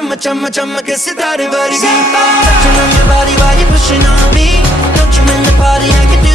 chumma chumma chumma ke sitare vargi. Touching on your body while you're pushing on me. Don't you in the party, I can do